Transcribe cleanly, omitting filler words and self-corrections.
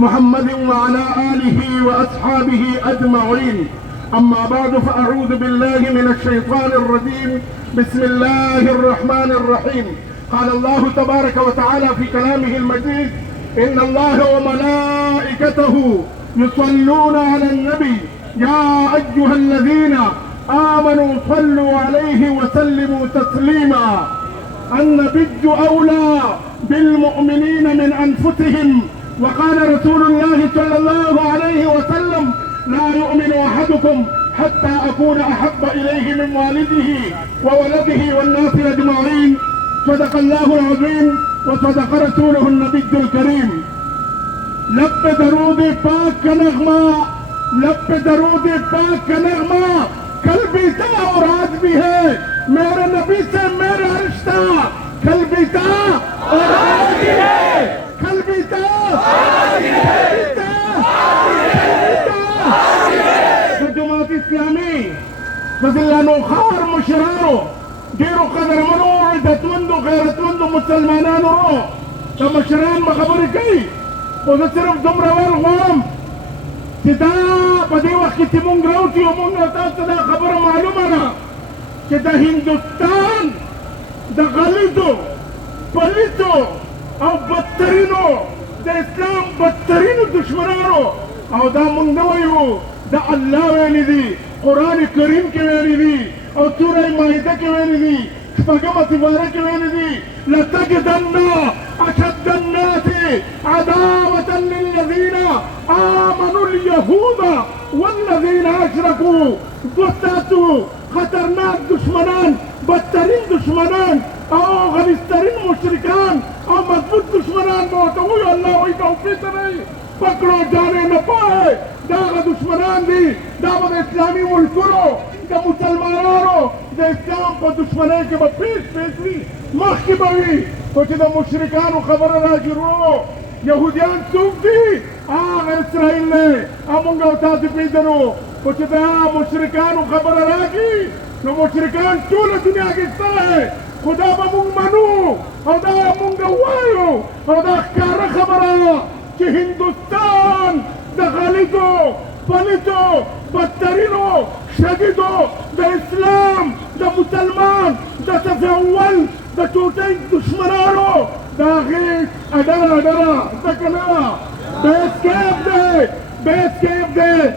محمد وعلى آله وأصحابه أجمعين. أما بعد فأعوذ بالله من الشيطان الرجيم. بسم الله الرحمن الرحيم. قال الله تبارك وتعالى في كلامه المجيد: إن الله وملائكته يصلون على النبي يا أيها الذين آمنوا صلوا عليه وسلموا تسليما. النبي أولى بالمؤمنين من أنفسهم. وقال رسول الله صلى الله عليه وسلم: لا يؤمن أحدكم حتى أكون أحب إليه من والده وولده والناس أجمعين. صدق الله العظيم وصدق رسوله النبي الكريم. لب درود पाक का नगमा, लब दरूद पाक का नगमा कल भी था और आज भी है. मेरे नबी से मेरा रिश्ता कल भी था और आज भी है. कल भी था आज भी है. जमात इस्लामी वज़िल्लानो खार मुशरारो डेरो कदर मनो इज्जतमंदो गैरतमंदो मुसलमानानो तो मशरान खबर कई और सिर्फ दुमरावर गौरम किदा बदे वक्त की मुंग राउती और मुंग राउता सदा खबर मालूम आना कि द हिंदुस्तान द गलिदो पलितो और बदतरीनो द इस्लाम बदतरीनो दुश्मनानो और द मुंगवयो द अल्लाह वेली दी कुरान करीम के वेली दी और सूरह माइदा के वेली दी फगमत वारा के वेली दी लतजदन्ना अशद्दन्नास अदावतन लिल्लज़ीना आमनुल यहूदा वल्लज़ीना अशरकू. दोस्तों खतरनाक दुश्मनान, बदतरीन दुश्मनान और गलीज़तरीन मुशरिकान और मजबूत दुश्मनान बहुत हुई. अल्लाह वही तौफीक नहीं पकड़ो जाने न पाए. दागा दुश्मनान दी दावत इस्लामी मुल्कुरो द मुसलमानो द इस्लाम को दुश्मने के पेश पेशवी मख की बवी कुछ द मुशरिकान खबर राजिरो यहूदियान सूफ दी आग इसराइल ने अमुंगा उताद पीदनो कुछ द मुशरिकान खबर रागी नो मुशरिकान चूल दुनिया की है खुदा बमुंग मनु और दा मुंगा वायो और दा कार खबरा कि हिंदुस्तान द गलिदो पलितो बदतरीनो शदीदो द इस्लाम द मुसलमान द सफ़े अव्वल द चोटे दुश्मनानो द आखिर अडरा अडरा तकना बेस कैफ दे